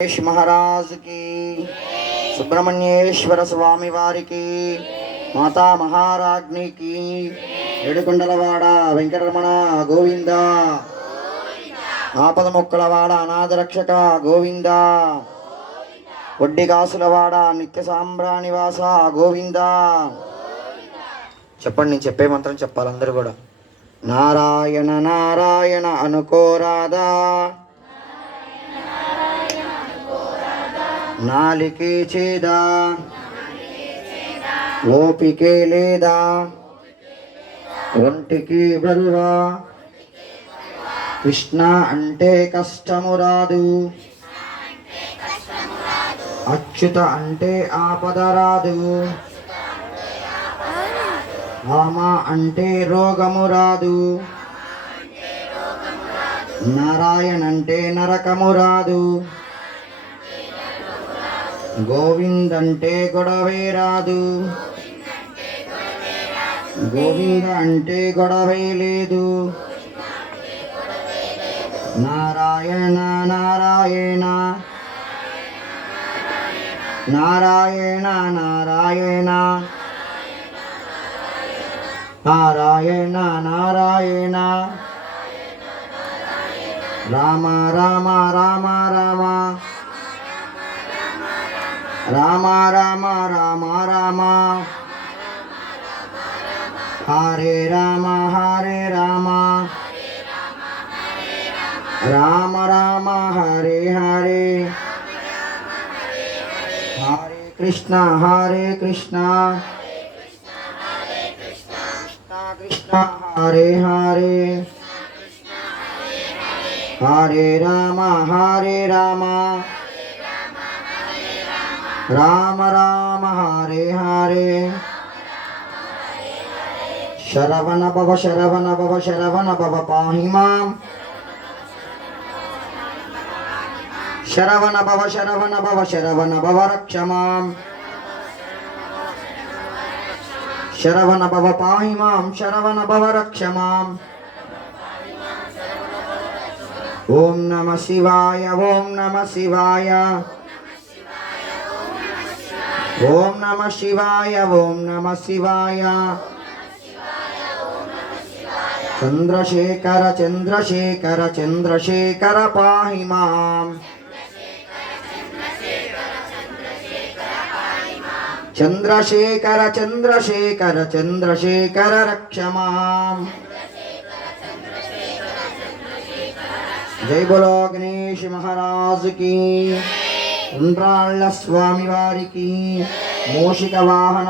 गणेश महाराज की, सुब्रह्मण्येश्वर स्वामी वारी की, माता महाराज्ञी की, ఏడుకొండలవాడ వెంకటరమణ గోవింద, ఆపద మొక్కలవాడ అనాథ రక్షక గోవింద, వడ్డికాసులవాడ నిత్య సాంబ్రాణివాస గోవింద. చెప్పండి, నేను చెప్పే మంత్రం చెప్పాలి అందరూ కూడా. నారాయణ నారాయణ అనుకోరాదా, నాలికే చేదా, ఓపికే లేదా, ఒంటికి బరువా, కృష్ణ అంటే కష్టము రాదు, అచ్యుత అంటే ఆపద రాదు, రామ అంటే రోగము రాదు, నారాయణ అంటే నరకము రాదు, గోవింద్ అంటే గొడవే రాదు, గోవింద అంటే గొడవే లేదు. నారాయణ నారాయణ నారాయణ నారాయణ నారాయణ నారాయణ రామ రామ రామ రామ రామ రామ రామ రామ హరే రామ హరే రామ రామ రామ హరే హరే హరే కృష్ణ కృష్ణ కృష్ణ హరే హరే హరే రామ రామ రామ హరే హరే. శరవణ భవ శరవణ భవ శరవణ భవ పాహి మాం, శరవణ భవ శరవణ భవ శరవణ భవ రక్ష మాం, శరవణ భవ పాహి మాం శరవణ భవ రక్ష మాం. ఓం నమ శివాయ ఓం నమ శివాయ ఓం నమ శివాయ ఓం నమ శివాయ. చంద్రశేఖర చంద్రశేఖర చంద్రశేఖర పాహి మాం, చంద్రశేఖర చంద్రశేఖర చంద్రశేఖర రక్ష మాం. జై బోలో గణేష్ మహారాజ్ की, ఉండ్రాళ్ళ స్వామి వారికి, మూషిక వాహన